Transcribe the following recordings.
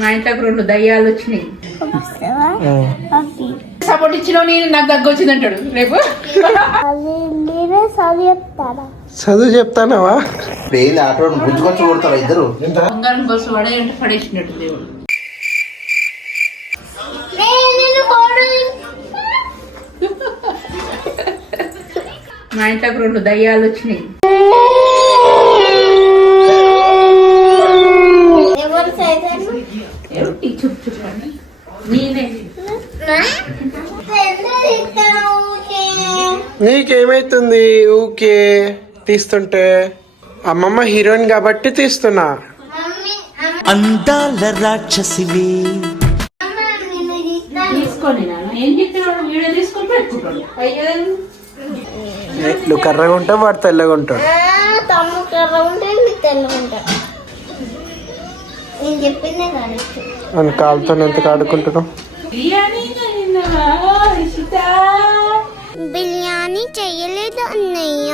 మా ఇంట్లోకి 2 దయ్యాలు వచ్చినాయి. సపోర్ట్ ఇచ్చిన నేను నాకు దగ్గు వచ్చింది అంటాడు రేపు. చదువు చెప్తానవా? ఆటో గుంజుకొచ్చి కొడతారా ఇద్దరు? బంగారం బస్సు పడేయంటే పడేసినట్టు దేవుడు. మా ఇంట్లోకి 2 దయ్యాలు వచ్చినాయి. చూడండి నేనే. నీకేమైతుంది ఊకే తీస్తుంటే? అమ్మమ్మ హీరోయిన్ కాబట్టి తీస్తున్నా. అందాల రాక్షసివి తీసుకొని ఏం చెప్తున్నాడు? వీడియో తీసుకొని పెట్టుకుంటాడు. అయ్యో నువ్వు కర్రగా ఉంటావు, వాడు తెల్లగా ఉంటాడు. తమ్ముడు కర్ర ఉంటే తెల్లగా ఉంటాడు. నేను చెప్పిందే కానీ అని కాలుతో ఎంత ఆడుకుంటున్నావు? బిర్యానీ చెయ్యలేదు అన్నయ్య.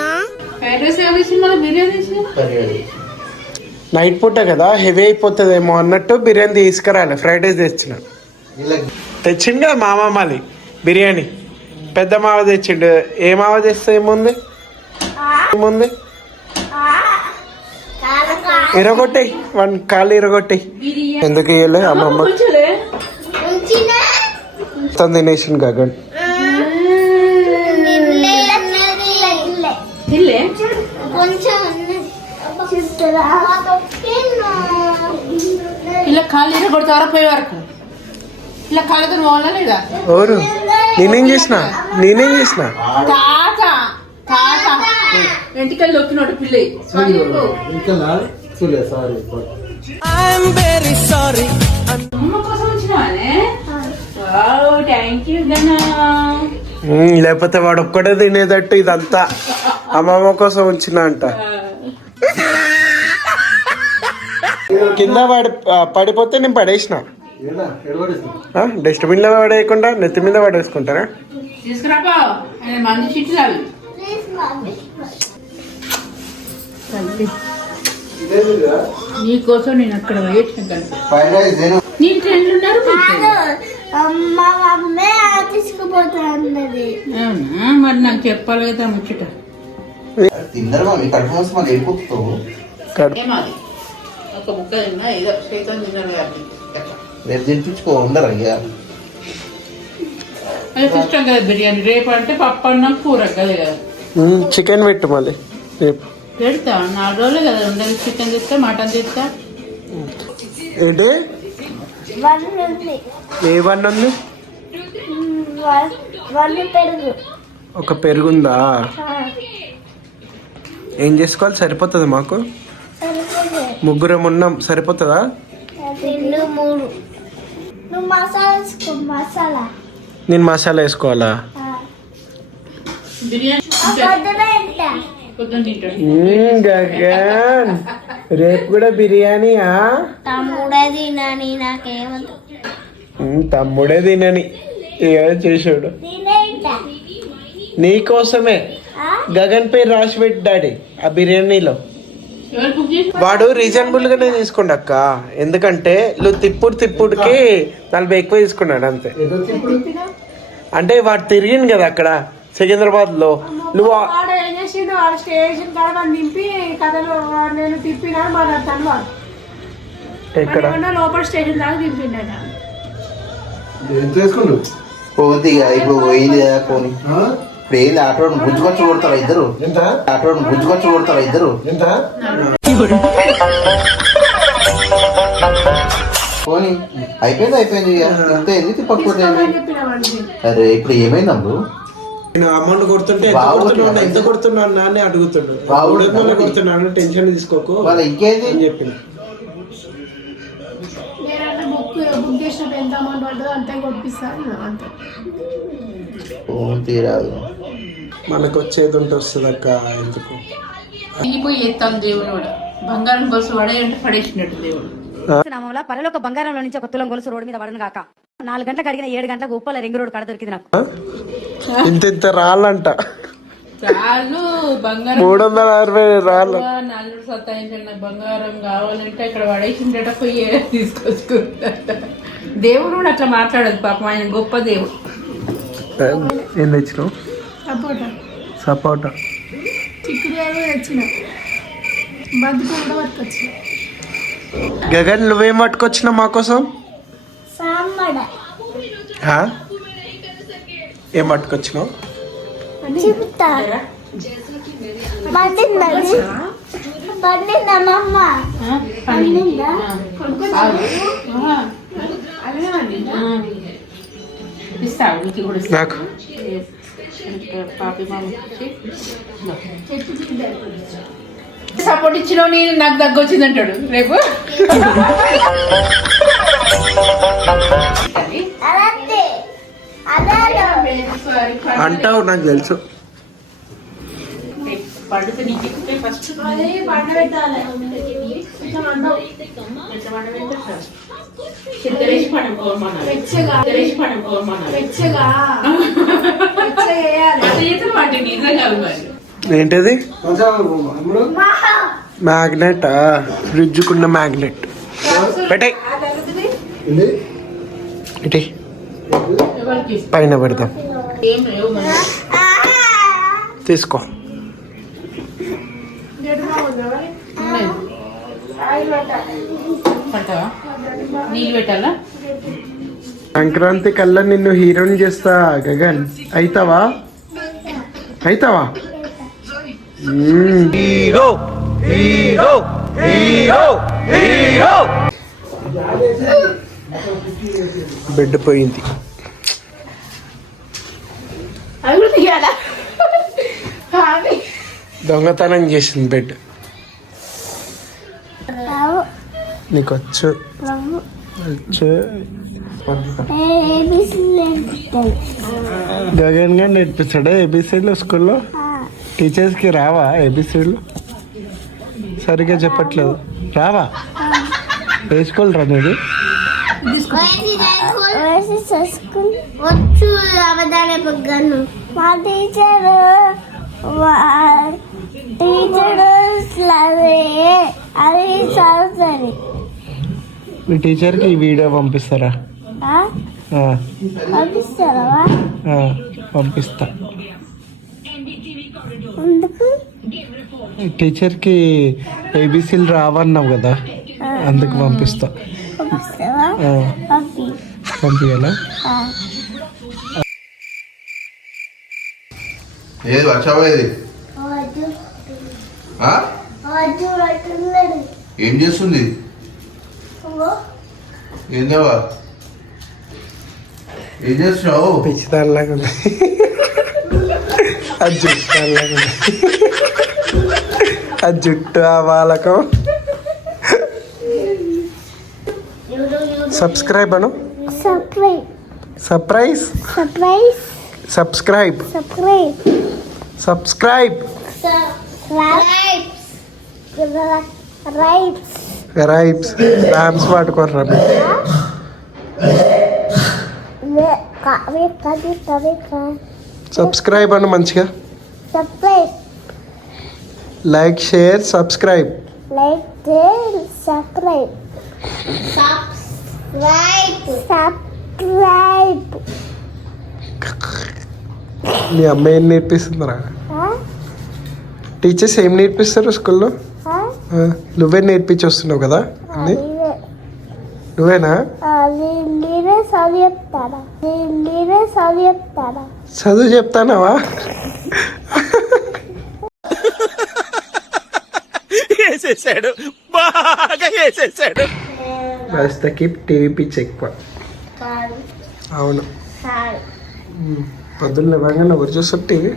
నైట్ పూట కదా హెవీ అయిపోతుందేమో అన్నట్టు బిర్యానీ తీసుకురాలి. ఫ్రైడ్ రైస్ తెచ్చిన. తెచ్చిండు కదా మా మామలి బిర్యానీ. పెద్ద మావ తెచ్చిండు. ఏ మావ తెస్తే ఏముంది? ఇరగొట్టాయి, 1 కాలు ఇరగొట్టాయి. ఎందుకు ఇయ్యలే అమ్మమ్మ? తినేసింది గగన్. ఇలా కాళ్ళు ఇరగొడతారా పోయే వరకు? ఇలా కాళ్ళతో పోవాలా లేదా? ఎవరు? నేనేం చేసిన? తాత తాత వెంటికల్ నొక్కినోడు పిల్ల. అమ్మ కోసం వచ్చినావానే? థ్యాంక్ యూ గనా. లేకపోతే వాడు ఒక్కడే తినేటట్టు ఇదంతా అమ్మమ్మ కోసం ఉంచిన అంట. కింద పడిపోతే నేను పడేసిన. డస్ట్బిన్ లో పడేయకుండా నెత్తి మీద పడేసుకుంటారా? తీసుకురాపా మంది చిట్లు అవి. నీకోసం నేను అక్కడ వేసిన నీ ఫ్రెండ్లు ఉన్నారు. తీసుకుపోతాన్నది. అవునా? మరి నాకు చెప్పాలి కదా ముచ్చట. ఏమాది ఒక ముక్క తిన్నా ఏదో సైతం తిన్నారు కాబట్టి రేపు తినిపించుకో ఉండరు అయ్యా. ఇష్టం కదా బిర్యానీ. రేపు అంటే పప్పు అన్నం కూర కదా. చికెన్ పెట్టు మళ్ళీ రేపు పెడతా. 4 రోజులే కదా ఉండదు. చికెన్ తెస్తా, మటన్ తెస్తా. ఏంటి ఏ 1 ఉంది? ఒక పెరుగుందా? ఏం చేసుకోవాలి? సరిపోతుంది మాకు. 3 ఉన్నాం. సరిపోతుందా? నేను మసాలా వేసుకోవాలా? గగన్ రేపు కూడా బిర్యానీయా? తమ్ముడే తినని చేసాడు. నీకోసమే గగన్ పేరు రాసి పెట్టి డాడీ ఆ బిర్యానీలో. వాడు రీజనబుల్ గానే తీసుకోండి అక్క. ఎందుకంటే నువ్వు తిప్పుడుకి 40 ఎక్కువ తీసుకున్నాడు అంతే. అంటే వాడు తిరిగింది కదా అక్కడ సికింద్రాబాద్ లో. నువ్వు ఎక్కడ లోపల స్టేషన్ దాకా దింపిండ. పోతే ఇప్పుడు పోయింది కదా పోనీ. ఇప్పుడు ఏంది ఆటో గుంజుకొచ్చి కొడతారా ఇద్దరు? పోనీ అయిపోయింది ఇక. తింటే తిప్పకపోతే అరే ఇప్పుడు ఏమైంది అప్పుడు? నేను అమౌంట్ కొడుతుంటే ఎంత కొడుతున్నాను నాన్నే అడుగుతుండు. కొడుతున్నాను టెన్షన్ తీసుకోకు ఇంకేంది అని చెప్పింది. మనకు వచ్చేది ఉంటే వస్తుంది అక్క. ఎందుకు ఎత్తాను దేవుడు కూడా. బంగారం గొలుసు పడేయంటే పడేసినట్టు దేవుడు. పరలోక బంగారంలో నుంచి 1 తులం గొలుసు రోడ్డు మీద పడను కాక 4 గంటలకు అడిగిన 7 గంటలకు ఉప్పల రింగ్ రోడ్ కడ దొరికింది నాకు. ఇంత రాళ్ళంట. చాలు బంగారం 360 రాళ్ళు. నల్లుడు సత్తాయించిన బంగారం కావాలంటే అక్కడ పడేసిండట పోయి తీసుకొచ్చుకుంటా. దేవుడు కూడా అట్లా మాట్లాడదు పాపం, ఆయన గొప్ప దేవుడు. ఏం తెచ్చినావు? సపోటా. గగన్ నువ్వేం పట్టుకొచ్చినావు మా కోసం? సాంబడ ఆ? ఏం పట్టుకొచ్చినావు? చెప్తా పండిందని పండిందా మా అమ్మ పండిందా ఇస్తావు నీకు కూడా నాకు పాపి సపోర్ట్ ఇచ్చినావు, నేను నాకు దగ్గొచ్చింది అంటాడు రేపు. అదే అదే అంటావు, నాకు తెలుసు. పండుగ నీకు ఎక్కువ ఫస్ట్ ఏంటది? మ్యాగ్నెట్. ఫ్రిడ్జ్ కున్న మ్యాగ్నెట్ పెట్టే ఇటే పైన పెడతాం. తీసుకో. నీళ్ళు పెట్టాలా? సంక్రాంతి కల్లా నిన్ను హీరోని చేస్తా గగన్. అయితావా? అయితావా? Hero hero hero hero. Bed పోయింది. దొంగతనం చేసింది బెడ్. నీకు వచ్చు గగన్ గా నేర్పిస్తాడా ఏబిసిడ్లు స్కూల్లో? టీచర్స్కి రావా ఏబిసిడ్లు? సరిగ్గా చెప్పట్లేదు. రావా? ఏ స్కూల్ రా నీది? వచ్చు అబద్ధాలే పగ్గాను మా టీచరు అది చదువుతుంది. మీ టీచర్కి ఈ వీడియో పంపిస్తారా? పంపిస్తారా? పంపిస్తా. ఎందుకు? టీచర్కి ఏబిసిలు రావన్నావు కదా, అందుకు పంపిస్తా. పంపిస్తావా? పంపించాలా? ఏది వచ్చావా? ఏది ఏం చేస్తుంది? ఏందేవా ఏం చేస్తున్నావు? పిచ్చిదానిలాగా ఉంది. ఆ జుట్టు దానిలాగా ఉంది. ఆ జుట్టు ఆ వాలకం. సబ్స్క్రైబ్ అను. సర్ప్రైజ్ సబ్స్క్రైబ్ సబ్స్క్రైబ్ రైట్స్ ర్యామ్స్ పట్టుకోర్రా. సబ్స్క్రైబ్ అను మంచిగా. Like share subscribe. మీ అమ్మ ఏం నేర్పిస్తుందిరా? టీచర్స్ ఏం నేర్పిస్తారు స్కూల్లో? నువ్వే నేర్పించి వస్తున్నావు కదా అన్ని? నువ్వేనా? చదువు చెప్తానావా? వేసేసాడు, బాగా వేసేసాడు. రాస్తకి టీవీ పిచ్చి ఎక్కువ. అవును, పొద్దున్న లేవగానే ఎవరు చూస్తారు TV?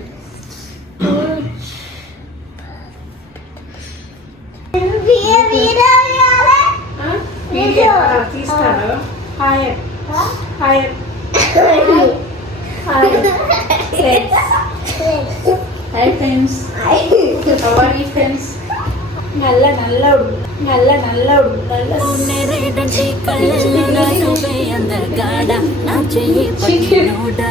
Hi friends, how are you friends? నల్ల నల్లడు నల్ల నల్లడు నల్ల ఉన్నేరేటంటే కళ్ళల్లో నువ్వే అందగాడ నా చెయ్యి పట్టినోడా.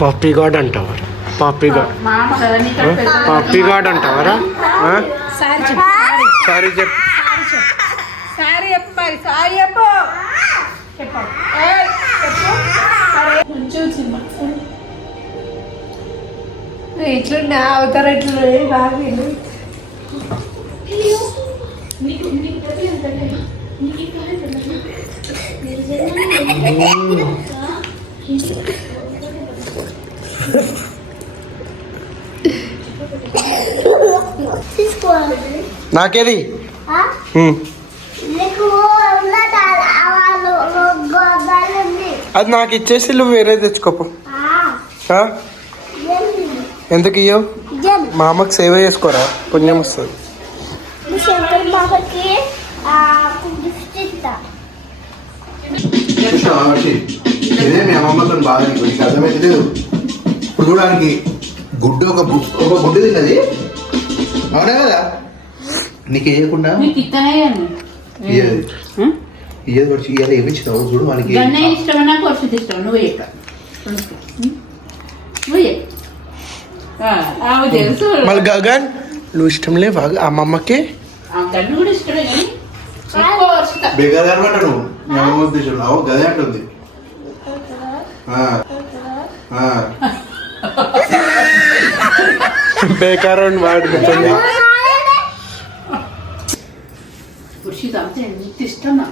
పప్పీ గాడ్ అంటావరా? పప్పీ గాడ్, మామ కదా నీకు పెద్ద పప్పీ గాడ్ అంటావరా? సారీ చెప్పు సారీ చెప్పు. సారీ చెప్పు మరి సారీ చెప్పు చెప్పు ఏయ్, చెప్పు సరే చూసింది ఎట్లున్నా అవతార ఎట్లు బాగా తీసుకో నాకేది? నీకు వాళ్ళు గోదాలి అది నాకు ఇచ్చేసి నువ్వు వేరే తెచ్చుకోపో. ఎందుకు ఇయ్యవు? మా అమ్మకి సేవ చేసుకోరా, పుణ్యం వస్తుంది. శంకర్ బాబాకి గిఫ్ట్ ఇస్తా. ఇదే మీ అమ్మమ్మతో బాగా నీకు అర్థమైతే లేదు. ఇప్పుడు చూడడానికి గుడ్డు ఒక గుడ్డు తిన్నది, అవునా కదా? నీకు వేయకుండా నీకు ఇత్తనే ఇయ్యదు ఇయ్యాలి. ఏమిచ్చినావు చూడు మనకి. ఇష్టమే నాకు వర్షిత్ ఇష్టం. నువ్వు చెక్క నువ్వు తెలుసు మళ్ళీ గగన్ నువ్వు ఇష్టం లేవా అమ్మమ్మకి? గన్ను కూడా ఇష్టమే కానీ ఎక్కువ వర్షిత బేగారు అనమాట. నువ్వు మీ అమ్మమ్మ ఉద్దేశం గదే అంటుంది. బేకారు వాడుతుంది. వర్షిత అంటే ఎంత ఇష్టమా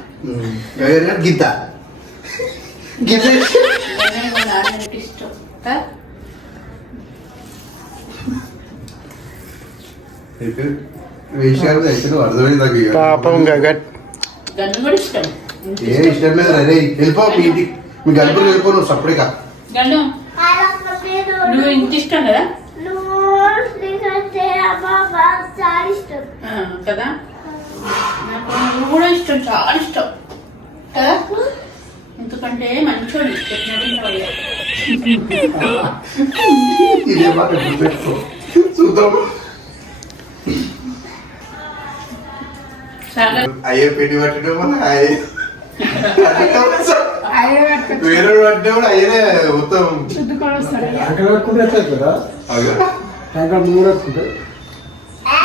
గీత గీత ఇష్టం అర్థమైంది నాకు. పాపం గగన్. గన్ను కూడా ఇష్టం. ఏ ఇష్టం లేదు. అరే వెళ్ళిపో మీ ఇంటికి, మీ గల్పులు వెళ్ళిపో. నువ్వు సపరేట్గా గన్ను నువ్వు ఇంత ఇష్టం కదా కదా నాకు నువ్వు కూడా ఇష్టం, చాలా ఇష్టం కదా. ఎందుకంటే మంచోడు ఇదే మాట గుర్తుపెట్టుకో. చూద్దాం. అయ్యే పెట్టి పట్టడం వల్ల వేరే పట్టిన కూడా అయ్యనే మొత్తం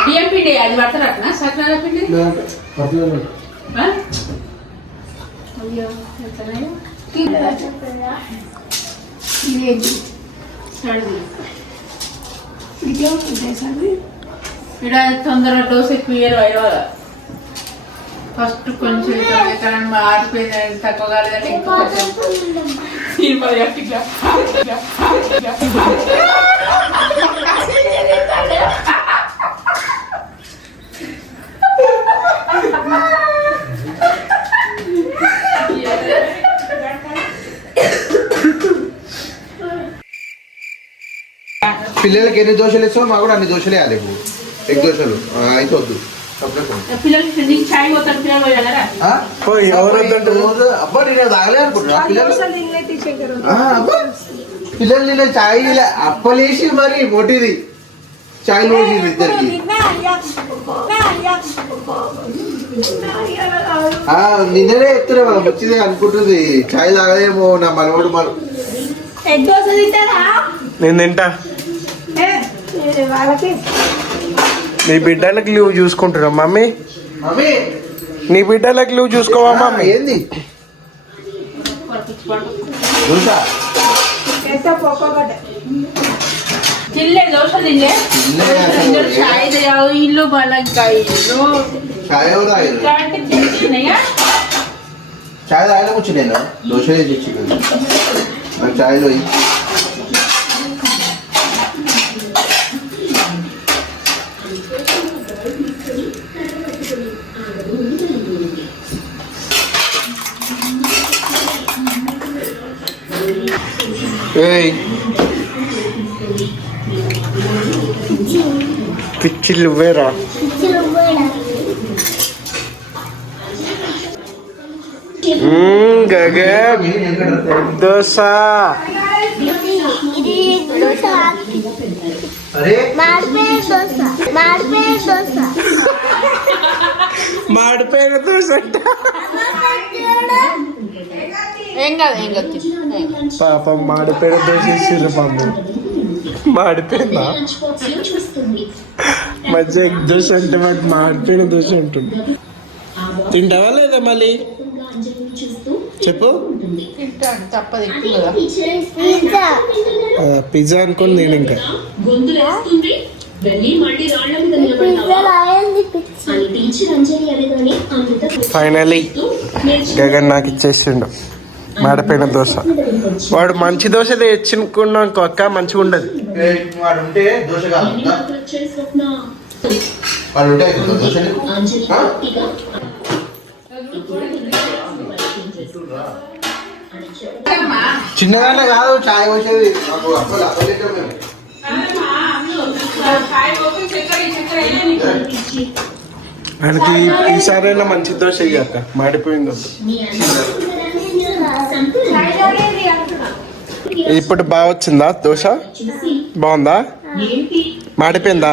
బియ్యం పిండి అది పడతారట్నా సకనాల పిండి. అయ్యో ఇక్కడ తొందరగా డోస్ ఎక్కువ ఇయ్యరు. అయినా ఫస్ట్ కొంచెం ఎక్కడ ఆరిపోయింది తక్కువ కాలేదంటే ఇంకా పిల్లలకి ఎన్ని దోశలు ఇస్తామో మాకు కూడా అన్ని దోశలు వేయాలి. ఎగ్ దోశలు అయితే వద్దు. పిల్లలకి చాయ్ పోతారు పిల్లలు పోయాలరా అబ్బా నేను తాగలే అనుకుంటున్నా. పిల్లలు నేను చాయ్ అప్పలేసి మరి మొట్టిది చాయ్ పోసి ఇద్దరికి. నిన్ననే ఎత్తున్నా మనం వచ్చింది అనుకుంటుంది. చాయ్ తాగలేమో నా మనవాడు మనం. నేను తింటా. నీ బిడ్డలకి నువ్వు చూసుకుంటున్నావు మమ్మీ. మమ్మీ నీ బిడ్డలకి నువ్వు చూసుకోవా మమ్మీ? ఏంది చూసా తినలే దోశ తినలే చాయ్ ఇల్లు బలంకాయ చాయ్ చాయ్ తాగలే కూర్చు. నేను దోశ తెచ్చి నాకు చాయ్లో పిచ్చిలు వేరా. గగన్ దోశ మాడిపోయిన దోశ. ఏం కాదు ఏం కాదు పాపం మాడిపోయిన దోశ ఇచ్చిర్రు పాపం. మాడిపోయిందా? మధ్య ఎగ్ దోశ అంటే మాకు మాడిపోయిన దోశ ఉంటుంది. తింటావా లేదా మళ్ళీ చెప్పు. పిజ్జా పిజ్జా అనుకుని నేను ఇంకా పిజ్జా రాయండి పిచ్చి. ఫైనలీ గగన్ నాకు ఇచ్చేసిండు మాడిపోయిన దోశ. వాడు మంచి దోశ తెచ్చుకున్నాం అక్క, మంచిగా ఉండదు. వాడు ఉంటే దోశ కాదు, వాడు ఉంటే దోశ చిన్నదాంట్లో కాదు చాయ్ వచ్చేది. ఆయనకి ఈసారైనా మంచి దోశ ఇయ్యక్క, మాడిపోయింది వద్దు. ఇప్పుడు బాగా వచ్చిందా దోశ? బాగుందా? మాడిపోయిందా?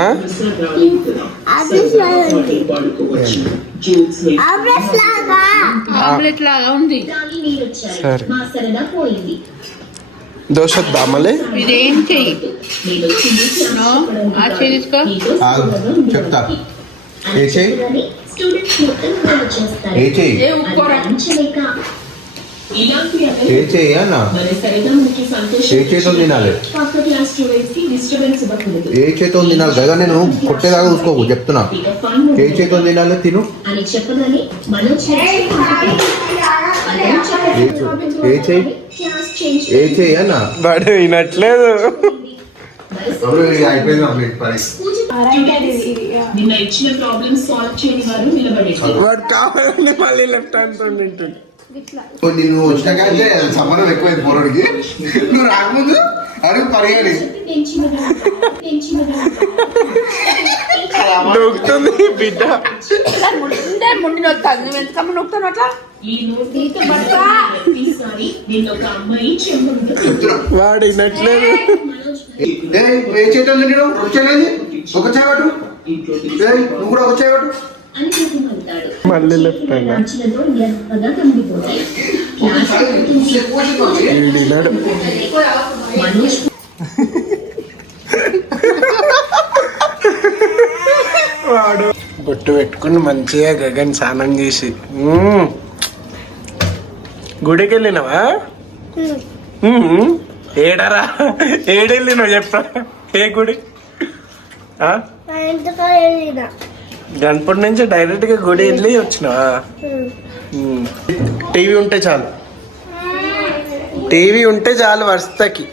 ఆ? ఆమ్లెట్ లాగా ఉంది. సరే దోశ వద్దా మళ్ళీ? ఇదేం చెయ్యి తీసుకో. చెప్తా. ఏ చెయ్యి ఏ చెయ్యి ఏ చెయ్యి అన్న, ఏ చేతో తినాలి, ఏ చేతో తినాలి కదా. నేను కొట్టేదాకా చూసుకోకు చెప్తున్నా. ఏ చేతో తినాలి తిను. ఏ చెయ్యి ఏ చెయ్యి అన్న. వాడు వినట్లేదు. నిన్న ఇచ్చిన ప్రాబ్లమ్ సాల్వ్ చేయని వారు నిలబడేది. వాడు కావాలని మళ్ళీ లెఫ్ట్ హ్యాండ్ తో తింటుంది. నువ్వు వచ్చినాక సంబంధం ఎక్కువైంది పోరాడికి. నువ్వు రాకముందు అడుగు పరిగాలి నొక్కుతుంది బిడ్డ. ముండి నొక్కాలి. నువ్వు ఎంతకమ్మ నొక్కుతాను అట్లా? వాడు వినట్లేదు. ఏ చేతో తినడం వచ్చేది. ఒక చాయ్ పట్టు, నువ్వు కూడా ఒక చాయ్ పట్టు. మళ్ళీ లెఫ్ట్ హ్యాండ్ ఈడినాడు. వాడు బొట్టు పెట్టుకుని మంచిగా గగన్ స్నానం చేసి గుడికి వెళ్ళినావా? ఏడరా ఏడెళ్ళినావు చెప్పా? ఏ గుడి? గణపతి నుంచి డైరెక్ట్ గా గుడి వెళ్ళి వచ్చినావా? టీవీ ఉంటే చాలు, టీవీ ఉంటే చాలు. వస్తకి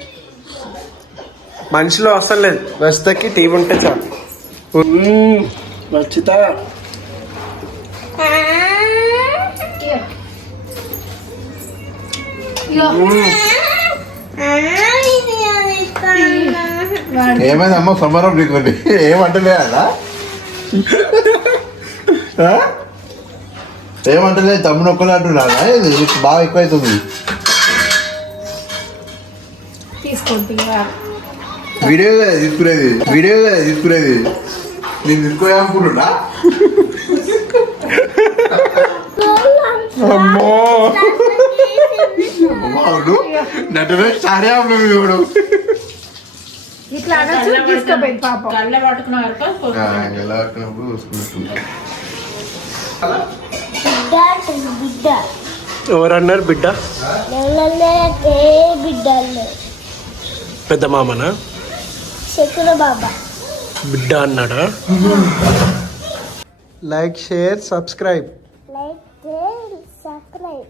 మనిషిలో అవసరం లేదు, వస్తకి టీవీ ఉంటే చాలు. వచ్చితా ఏమైందమ్మా సమారం నీకు? ఏమంటలే అదా? ఏమంటలే తమ్ముడు ఒక్కలే అంటున్నా. బాగా ఎక్కువ అవుతుంది. వీడియో తీసుకునేది, వీడియో తీసుకునేది. నేను తీసుకోవాలనుకుంటున్నా. అమ్మో అవును నటువే సారే ఇప్పుడు ఇట్లా తీసుకోపోయింది పాపం. కళ్ళ పట్టుకున్నప్పుడు చూసుకుంటున్నా. బిడ్డ ఎవరన్నారు బిడ్డ? బిడ్డలు పెద్ద మామనా? శకుర బాబా బిడ్డ అన్నాడా? Like share subscribe. Like subscribe.